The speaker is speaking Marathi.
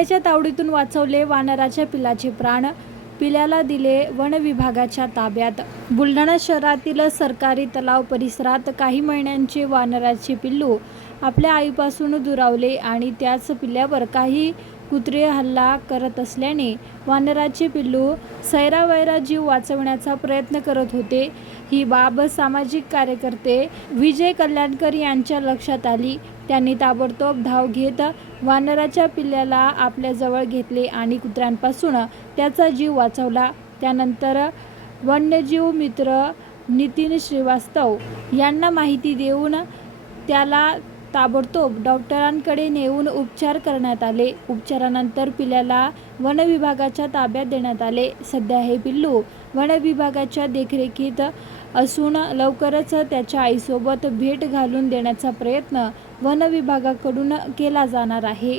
कुत्र्याच्या तावडीतून वाचवले वानराच्या पिल्लाचे प्राण, पिल्याला दिले वन विभागाच्या ताब्यात। बुलढाणा शहरातील सरकारी तलाव परिसरात काही महिन्यांचे वानराचे पिल्लू आपल्या आईपासून दुरावले आणि त्याच पिल्ल्यावर काही कुत्रे हल्ला करत असल्याने वानराचे पिल्लू सैरावैरा जीव वाचवण्याचा प्रयत्न करत होते। ही बाब सामाजिक कार्यकर्ते विजय कल्याणकर यांच्या लक्षात आली। त्यांनी ताबडतोब धाव घेत वानराच्या पिल्ल्याला आपल्या जवळ घेतले आणि कुत्र्यांपासून त्याचा जीव वाचवला। त्यानंतर वन्यजीव मित्र नितीन श्रीवास्तव यांना माहिती देऊन त्याला ताबडतोब डॉक्टरांकडे नेऊन उपचार करण्यात आले। उपचारानंतर पिल्ल्याला वन विभागाच्या ताब्यात देण्यात आले। सध्या हे पिल्लू वन विभागाच्या देखरेखीत असून लवकरच त्याच्या आईसोबत भेट घालून देण्याचा प्रयत्न वन विभागाकडून केला जाणार आहे।